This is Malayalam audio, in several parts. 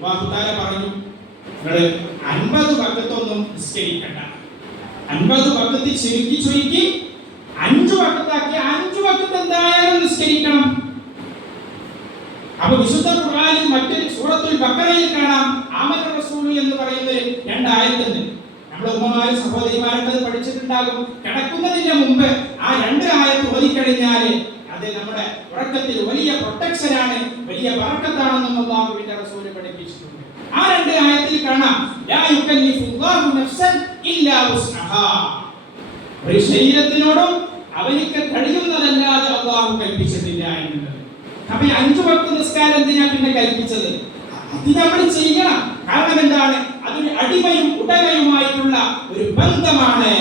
അല്ലാഹു തആല പറഞ്ഞു, നിങ്ങൾ 50 വഖത്തൊന്നും നിസ്കരിക്കണ്ട. 50 വഖത്ത് ചുരുക്കി 5 വഖത്താക്കി 5 വഖത്ത് എന്തായാലും നിസ്കരിക്കണം. അപ്പൊ വിശുദ്ധ ഖുർആനിൽ മറ്റൊരു സൂറത്തുൽ ബഖറയിൽ കാണാം ആമന റസൂൽ എന്ന് പറയുന്ന 2 ആയത്തുണ്ട്. നമ്മുടെ ഉമ്മമാരും സഹോദരിമാരൊക്കെ അത് പഠിച്ചിട്ടുണ്ടാകും. കിടക്കുന്നതിന് മുമ്പ് ആ 2 ആയത്ത് ഓതിക്കഴിഞ്ഞാൽ അത് നമ്മുടെ ഉറക്കത്തിൽ വലിയ പ്രൊട്ടക്ഷനാണ്, വലിയ ബറക്കത്താണെന്നും അല്ലാഹുവിന്റെ റസൂൽ പഠിപ്പിച്ചിട്ടുണ്ട്. ആ 2 ആയത്തിൽ കാണാം ലാ യുകല്ലിഫുല്ലാഹു നഫ്സൻ ഇല്ലാ വുസ്അഹാ. ഒരു ശരീരത്തിനോടും അവനിക്ക് കഴിയുന്നതല്ലാതെ അല്ലാഹു കൽപ്പിച്ചിട്ടില്ല എന്നുള്ളത്. അപ്പൊ 5 വക്ത് നിസ്കാരം എന്തിനാ പിന്നെ കൽപ്പിച്ചത്? അത് നമ്മൾ ചെയ്യണം. കാരണം എന്താണ്? അതൊരു അടിമയും ഉടമയുമായിട്ടുള്ള ഒരു ബന്ധമാണ്.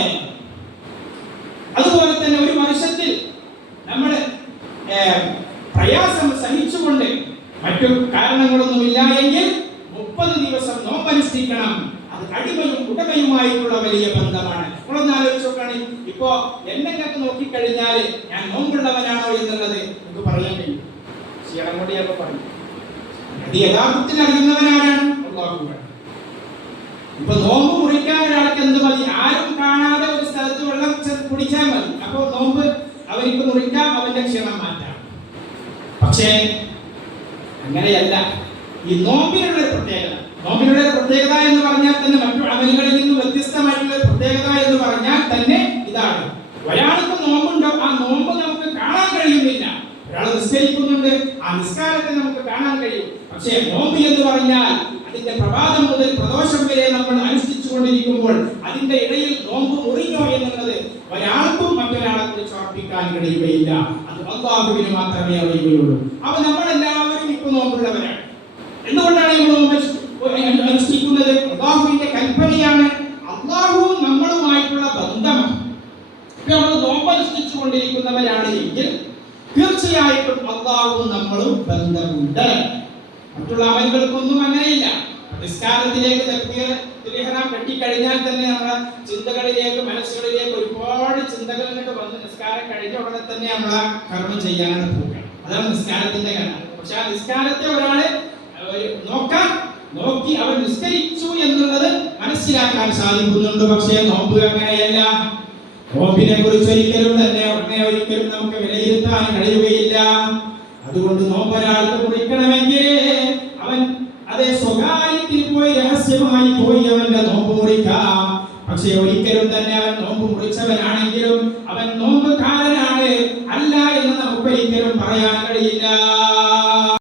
അതുപോലെ തന്നെ ഒരു വർഷത്തിൽ നമ്മൾ പ്രയാസം സഹിച്ചുകൊണ്ട് മറ്റു കാരണങ്ങളൊന്നുമില്ല എങ്കിൽ 30 ദിവസം നോമ്പനുഷ്ഠിക്കണം. അത് അടിമയും ഉടമയുമായിട്ടുള്ള വലിയ ബന്ധമാണ്. നമ്മളൊന്ന് ആലോചിച്ച് നോക്കുകയാണ്. ഇപ്പോ എന്നെയൊക്കെ നോക്കിക്കഴിഞ്ഞാൽ ഞാൻ നോമ്പുള്ളവനാണോ എന്നുള്ളത് നമുക്ക് പറയാൻ കഴിയും. ക്ഷീണംകൊണ്ടിയൊക്കെ പറയും. അത് യഥാർത്ഥത്തിൽ അറിയുന്നവനാണ് അല്ലാഹു. ഇപ്പൊ നോമ്പ് മുറിക്കാൻ ഒരാൾക്ക് എന്ത് മതി? ആരും കാണാതെ ഒരു സ്ഥലത്ത് വെള്ളം കുടിച്ചാൽ മതി. അപ്പോൾ നോമ്പ് അവർക്ക് മുറിക്കാം, അവന്റെ ക്ഷീണം മാറ്റാം. പക്ഷേ അങ്ങനെയല്ല. ഈ നോമ്പിനുള്ള പ്രത്യേകത എന്ന് പറഞ്ഞാൽ തന്നെ മറ്റു അമലുകളിൽ നിന്ന് വ്യത്യസ്തമായിട്ടുള്ള പ്രത്യേകത എന്ന് പറഞ്ഞാൽ തന്നെ ഇതാണ്. ഒരാൾക്ക് നോമ്പുണ്ടോ, ആ നോമ്പ് നമുക്ക് കാണാൻ കഴിയുന്നില്ല. ഒരാൾ നിസ്കരിക്കുന്നുണ്ട്, ആ നിസ്കാരത്തെ നമുക്ക് കാണാൻ കഴിയും. പക്ഷേ നോമ്പ് എന്ന് പറഞ്ഞാൽ അതിന്റെ പ്രഭാതം മുതൽ പ്രദോഷം വരെ നമ്മൾ അനുഷ്ഠിച്ചുകൊണ്ടിരിക്കുമ്പോൾ അതിന്റെ ഇടയിൽ നോമ്പ് മുറിഞ്ഞോ എന്നുള്ളത് ഒരാൾക്കും മറ്റൊരാളെ കുറിച്ച് ഉറപ്പിക്കാൻ കഴിയുകയില്ല. അത് അല്ലാഹുവിന് മാത്രമേ അറിയുകയുള്ളൂ. അപ്പൊ നമ്മളെല്ലാവരും ഇപ്പൊ നോമ്പുള്ളവരാണ്. എന്തുകൊണ്ടാണ് നമ്മൾ നോമ്പ് അനുഷ്ഠിക്കുന്നത്? അല്ലാഹുവിന്റെ കൽപ്പനയാണ്. അല്ലാഹു നമ്മളുമായിട്ടുള്ള ബന്ധമാണ്. ഇപ്പൊ നമ്മൾ നോമ്പ് അനുഷ്ഠിച്ചു കൊണ്ടിരിക്കുന്നവരാണ് എങ്കിൽ തീർച്ചയായിട്ടും അല്ലാഹു നമ്മളും ബന്ധമുണ്ട്. മറ്റുള്ള അമലുകൾക്കൊന്നും അങ്ങനെയില്ല. നിസ്കാരത്തിലേക്ക് തക്ബീറുൽ ഇഹ്റാം കെട്ടിക്കഴിഞ്ഞാൽ തന്നെ നമ്മുടെ ചിന്തകളിലേക്ക്, മനസ്സുകളിലേക്ക് ഒരുപാട് ചിന്തകൾ ഇങ്ങോട്ട് വന്ന് നിസ്കാരം കഴിഞ്ഞ ഉടനെ തന്നെ നമ്മളെ കർമ്മം ചെയ്യാനാണ് പോകുക. അതാണ് നിസ്കാരത്തിന്റെ കാരണം. പക്ഷെ ആ നിസ്കാരത്തെ ഒരാള് നോക്കി അവൻ നിസ്കരിച്ചു എന്നുള്ളത് മനസ്സിലാക്കാൻ സാധിക്കുന്നുണ്ട്. പക്ഷേ നോമ്പ് അങ്ങനെയല്ല. നോമ്പിനെ കുറിച്ച് ഒരിക്കലും നമുക്ക് വിലയിരുത്താൻ കഴിയുകയില്ല. അതുകൊണ്ട് നോമ്പ് ഒരാൾക്ക് മുറിക്കണമെങ്കിൽ അവൻ അതേ സ്വകാര്യത്തിൽ പോയി രഹസ്യമായി പോയി അവന്റെ നോമ്പ് മുറിക്കാം. പക്ഷെ ഒരിക്കലും തന്നെ അവൻ നോമ്പ് മുറിച്ചവനാണെങ്കിലും